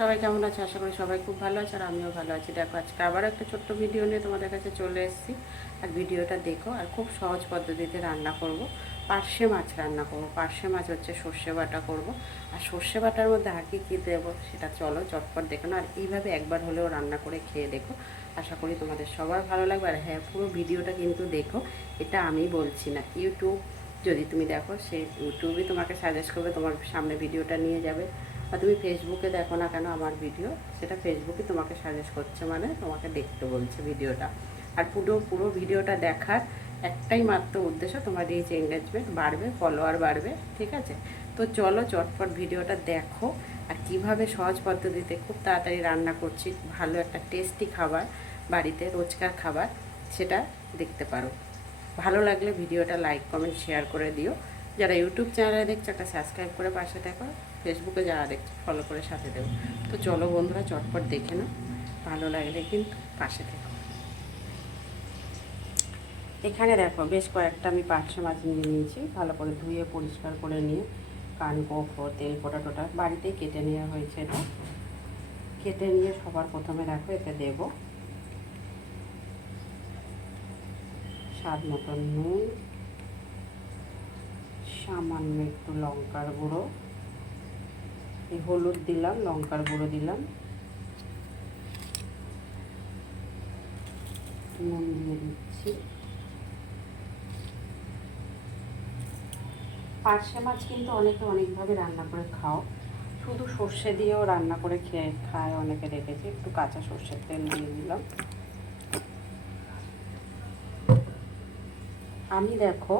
সবাই কেমন আছে? আশা করি সবাই খুব ভালো আছে আর আমিও ভালো আছি। দেখো আজকে আবার একটা ছোট্ট ভিডিও নিয়ে তোমাদের কাছে চলে এসেছি। আর ভিডিওটা দেখো। আর খুব সহজ পদ্ধতিতে রান্না করব। পার্শে মাছ রান্না করব। পার্শে মাছ হচ্ছে সর্ষে বাটা করব। আর সর্ষে বাটার মধ্যে আর কী দেবো সেটা চলো চটপট দেখো না। আর এইভাবে একবার হলেও রান্না করে খেয়ে দেখো। আশা করি তোমাদের সবার ভালো লাগবে। আর হ্যাঁ, পুরো ভিডিওটা কিন্তু দেখো। এটা আমি বলছি না, ইউটিউব যদি তুমি দেখো সেই ইউটিউবই তোমাকে সাজেস্ট করবে, তোমার সামনে ভিডিওটা নিয়ে যাবে। বা তুমি ফেসবুকে দেখো না কেন আমার ভিডিও, সেটা ফেসবুকে তোমাকে সাজেস্ট করছে, মানে তোমাকে দেখতে বলছে ভিডিওটা। আর পুরো পুরো ভিডিওটা দেখার একটাই মাত্র উদ্দেশ্য, তোমার রিচ এঙ্গেজমেন্ট বাড়বে, ফলোয়ার বাড়বে, ঠিক আছে? তো চলো চটপট ভিডিওটা দেখো। আর কীভাবে সহজ পদ্ধতিতে খুব তাড়াতাড়ি রান্না করছি ভালো একটা টেস্টি খাবার, বাড়িতে রোজকার খাবার, সেটা দেখতে পারো। ভালো লাগলে ভিডিওটা লাইক কমেন্ট শেয়ার করে দিও। যারা ইউটিউব চ্যানেলে দেখছো একটা সাবস্ক্রাইব করে পাশে দেখো। ফেসবুকে যারা দেখছো ফলো করে সাথে দেবো। তো চলো বন্ধুরা চটপট দেখে নাও, ভালো লাগলে কিন্তু পাশে থেকো। এখানে দেখো বেশ কয়েকটা আমি পার্শে মাছ নিয়ে নিয়েছি, ভালো করে ধুয়ে পরিষ্কার করে নিয়ে কানকোফ তেল কোটা টোটা বাড়িতেই কেটে নেওয়া হয়েছে। এটা কেটে নিয়ে সবার প্রথমে দেখো এতে দেবো স্বাদ মতন নুন, সামান্য একটু লঙ্কার গুঁড়ো, এই হলুদ দিলাম, লঙ্কার গুঁড়ো দিলাম, নুন দিয়ে দিচ্ছি। পার্শে মাছ কিন্তু অনেকে অনেকভাবে রান্না করে খাও, শুধু সর্ষে দিয়েও রান্না করে খায় অনেকে, দেখেছি। একটু কাঁচা সর্ষের তেল দিয়ে দিলাম। আমি দেখো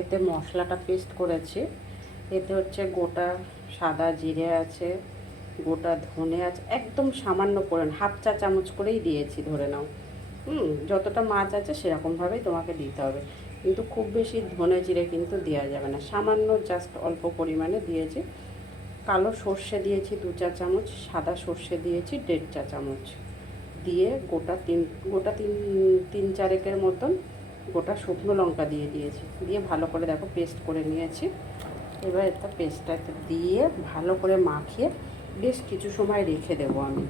এতে মশলাটা পেস্ট করেছি। এতে হচ্ছে গোটা সাদা জিরে আছে, গোটা ধনে আছে, একদম সামান্য পরিমাণ, হাফ চা চামচ করেই দিয়েছি ধরে নাও। যতটা মাছ আছে সেরকমভাবেই তোমাকে দিতে হবে, কিন্তু খুব বেশি ধনে জিরে কিন্তু দেওয়া যাবে না, সামান্য জাস্ট অল্প পরিমাণে দিয়েছি। কালো সর্ষে দিয়েছি 2 চা চামচ, সাদা সর্ষে দিয়েছি 1.5 চা চামচ, দিয়ে গোটা তিন চারেকের মতন গোটা শুকনো লঙ্কা দিয়ে দিয়েছি, দিয়ে ভালো করে দেখো পেস্ট করে নিয়েছি। এবার একটা পেস্টটাতে দিয়ে ভালো করে মাখিয়ে বেশ কিছু সময় রেখে দেবো, আমি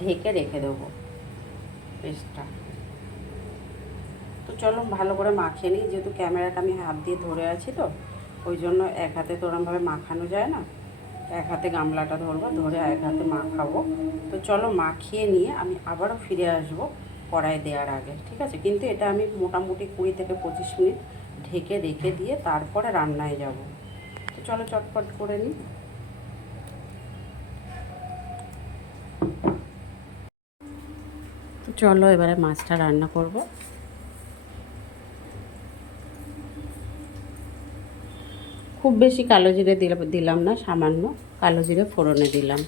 ঢেকে রেখে দেবো পেস্টটা। তো চলো ভালো করে মাখিয়ে নিই, যেহেতু ক্যামেরাটা আমি হাত দিয়ে ধরে আছি, তো ওই জন্য এক হাতে তো ওরমভাবে মাখানো যায় না, এক হাতে গামলাটা ধরবো, ধরে এক হাতে মাখাবো। তো চলো মাখিয়ে নিয়ে আমি আবারও ফিরে আসবো কড়াই দেওয়ার আগে, ঠিক আছে? কিন্তু এটা আমি মোটামুটি 20 থেকে 25 মিনিট ঢেকে রেখে দিয়ে তারপরে রান্নায় যাব। তো চলো চটপট করে নিই। তো চলো এবারে মাছটা রান্না করব। খুব বেশি কালো জিরে দিলাম না, সামান্য কালো জিরে ফোড়নে দিলাম।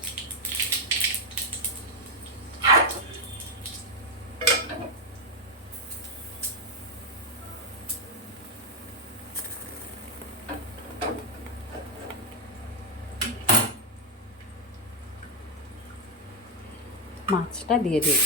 মাছটা দিয়ে দিই।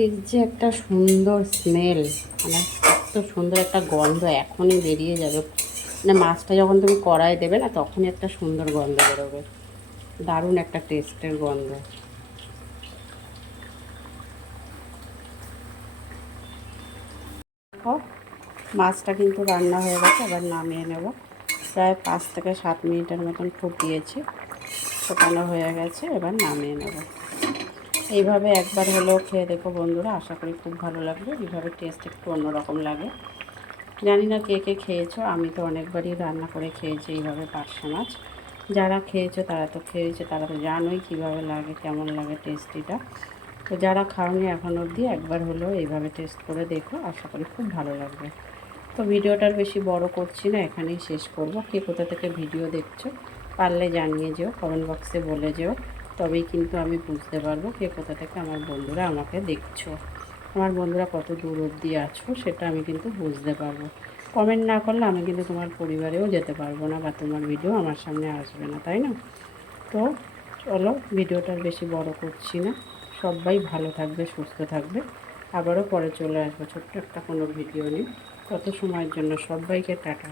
এর যে একটা সুন্দর স্মেল, মানে এত সুন্দর একটা গন্ধ এখনই বেরিয়ে যাবে, মানে মাছটা যখন তুমি কড়াই দেবে না তখনই একটা সুন্দর গন্ধ বেরোবে, দারুণ একটা টেস্টের গন্ধ। দেখো মাছটা কিন্তু রান্না হয়ে গেছে, এবার নামিয়ে নেব। প্রায় 5 থেকে 7 মিনিটের মতন ফুটিয়েছি, ফোটানো হয়ে গেছে, এবার নামিয়ে নেব। এইভাবে একবার হলেও খেয়ে দেখো বন্ধুরা, আশা করি খুব ভালো লাগবে। এইভাবে টেস্ট একটু অন্যরকম লাগে। জানি না কে কে খেয়েছো, আমি তো অনেকবারই রান্না করে খেয়েছি এইভাবে পার্শে মাছ। যারা খেয়েছো তারা তো খেয়েছে, তারা তো জানোই কীভাবে লাগে, কেমন লাগে টেস্টিটা। তো যারা খাওনি এখন অবধি একবার হলেও এইভাবে টেস্ট করে দেখো, আশা করি খুব ভালো লাগবে। তো ভিডিওটার বেশি বড় করছি না, এখানেই শেষ করব। কে কোথা থেকে ভিডিও দেখছো পারলে জানিয়ে যেও, কমেন্ট বক্সে বলে যেও, তবেই কিন্তু আমি বুঝতে পারবো কে কোথা থেকে আমার বন্ধুরা আমাকে দেখছো, আমার বন্ধুরা কত দূর অবধি আছো সেটা আমি কিন্তু বুঝতে পারবো। কমেন্ট না করলে আমি কিন্তু তোমার পরিবারেও যেতে পারবো না, বা তোমার ভিডিও আমার সামনে আসবে না, তাই না? তো চলো ভিডিওটার বেশি বড় করছি না, সবাই ভালো থাকবে, সুস্থ থাকবে। আবারও পরে চলে আসবো ছোট্ট একটা কোনো ভিডিও নিয়ে। তত সময়ের জন্য সবাইকে টাটা।